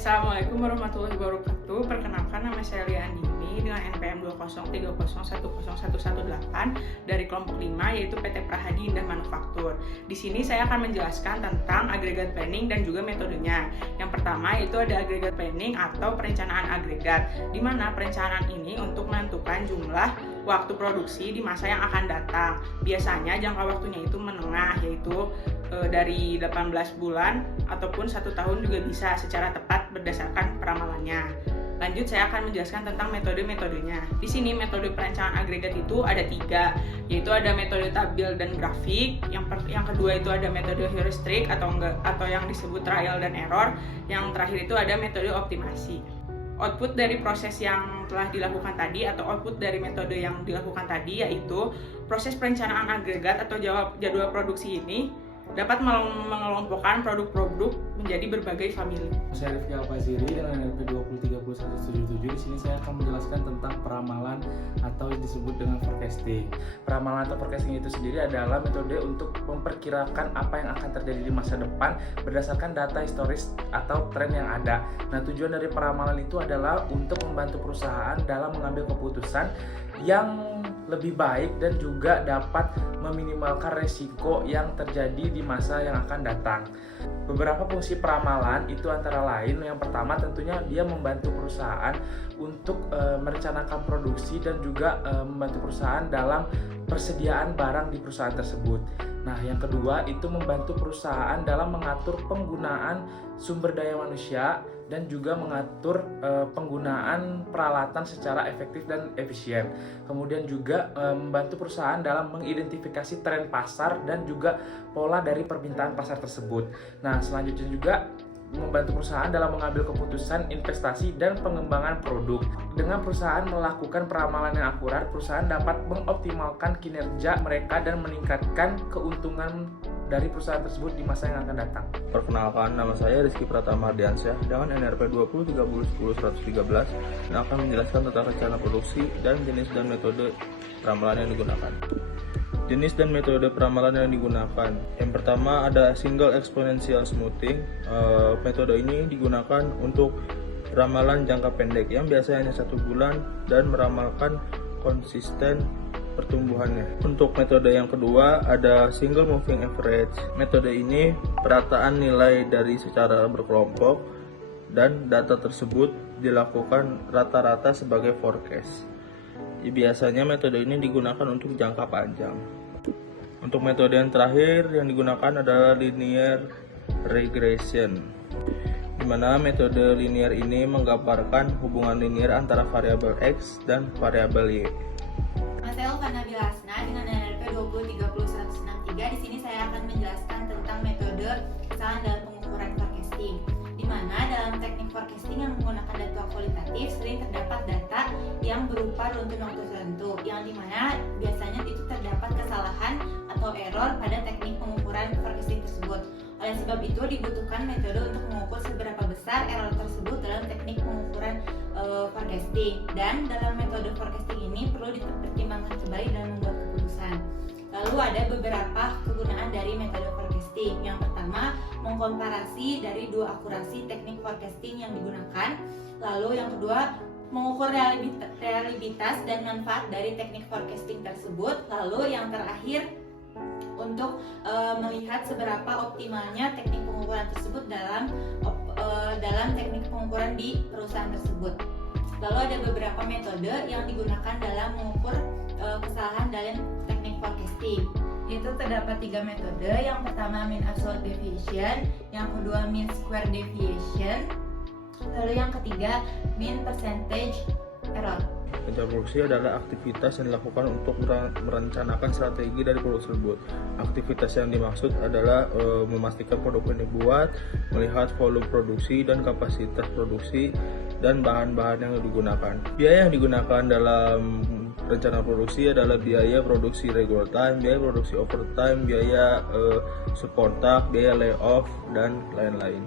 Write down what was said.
Assalamualaikum warahmatullahi wabarakatuh. Perkenalkan, nama saya Lia Andini dengan NPM 203010118 dari kelompok 5, yaitu PT Prahadi Indah Manufaktur. Di sini saya akan menjelaskan tentang agregat planning dan juga metodenya. Yang pertama yaitu ada agregat planning atau perencanaan agregat, di mana perencanaan ini untuk menentukan jumlah waktu produksi di masa yang akan datang. Biasanya jangka waktunya itu menengah, yaitu dari 18 bulan ataupun 1 tahun juga bisa secara tepat berdasarkan peramalannya. Lanjut, saya akan menjelaskan tentang metode-metodenya. Di sini metode perencanaan agregat itu ada 3, yaitu ada metode tabel dan grafik. Yang kedua itu ada metode heuristik atau yang disebut trial dan error. Yang terakhir itu ada metode optimasi. Output dari proses yang telah dilakukan tadi atau output dari metode yang dilakukan tadi yaitu proses perencanaan agregat atau jadwal produksi ini dapat mengelompokkan produk-produk menjadi berbagai famili. Saya Rifki Alfaziri dengan NLP 2030177. Di sini saya akan menjelaskan tentang peramalan atau disebut dengan forecasting. Peramalan atau forecasting itu sendiri adalah metode untuk memperkirakan apa yang akan terjadi di masa depan berdasarkan data historis atau tren yang ada. Nah, tujuan dari peramalan itu adalah untuk membantu perusahaan dalam mengambil keputusan yang lebih baik dan juga dapat meminimalkan resiko yang terjadi di masa yang akan datang. Beberapa fungsi peramalan itu antara lain, yang pertama tentunya dia membantu perusahaan untuk merencanakan produksi dan juga membantu perusahaan dalam persediaan barang di perusahaan tersebut. Nah, yang kedua itu membantu perusahaan dalam mengatur penggunaan sumber daya manusia dan juga mengatur penggunaan peralatan secara efektif dan efisien. Kemudian juga membantu perusahaan dalam mengidentifikasi tren pasar dan juga pola dari permintaan pasar tersebut. Nah, selanjutnya juga membantu perusahaan dalam mengambil keputusan investasi dan pengembangan produk. Dengan perusahaan melakukan peramalan yang akurat, perusahaan dapat mengoptimalkan kinerja mereka dan meningkatkan keuntungan dari perusahaan tersebut di masa yang akan datang. Perkenalkan, nama saya Rizky Pratama Ardiansyah dengan NRP 2030100113 dan akan menjelaskan tentang rencana produksi dan jenis dan metode peramalan yang digunakan. Jenis dan metode peramalan yang digunakan. Yang pertama ada single exponential smoothing. Metode ini digunakan untuk ramalan jangka pendek yang biasanya hanya 1 bulan dan meramalkan konsisten pertumbuhannya. Untuk metode yang kedua ada single moving average. Metode ini perataan nilai dari secara berkelompok dan data tersebut dilakukan rata-rata sebagai forecast. Biasanya metode ini digunakan untuk jangka panjang. Untuk metode yang terakhir yang digunakan adalah linear regression, di mana metode linear ini menggambarkan hubungan linear antara variabel X dan variabel Y. Saya Elvana Bilasna dengan NLP 2030163. Di sini saya akan menjelaskan tentang metode kesalahan dalam pengukuran forecasting, di mana dalam teknik forecasting yang menggunakan data kualitatif sering terdapat data yang berupa runtun waktu tertentu, yang dimana biasanya itu terdapat kesalahan atau error pada teknik pengukuran forecasting tersebut. Oleh sebab itu dibutuhkan metode untuk mengukur seberapa besar error tersebut dalam teknik pengukuran forecasting, dan dalam metode forecasting ini perlu dipertimbangkan kembali dalam membuat keputusan. Lalu ada beberapa kegunaan dari metode forecasting. Yang pertama, mengkomparasi dari 2 akurasi teknik forecasting yang digunakan. Lalu yang kedua, mengukur realitas dan manfaat dari teknik forecasting tersebut. Lalu yang terakhir, untuk melihat seberapa optimalnya teknik pengukuran tersebut dalam teknik pengukuran di perusahaan tersebut. Lalu ada beberapa metode yang digunakan dalam mengukur kesalahan dalam teknik forecasting. Itu terdapat 3 metode. Yang pertama mean absolute deviation, yang kedua mean square deviation, lalu yang ketiga mean percentage error. Rencana produksi adalah aktivitas yang dilakukan untuk merencanakan strategi dari produk tersebut. Aktivitas yang dimaksud adalah memastikan produk yang dibuat, melihat volume produksi dan kapasitas produksi, dan bahan-bahan yang digunakan. Biaya yang digunakan dalam rencana produksi adalah biaya produksi regular time, biaya produksi overtime, biaya support staff, biaya layoff, dan lain-lain.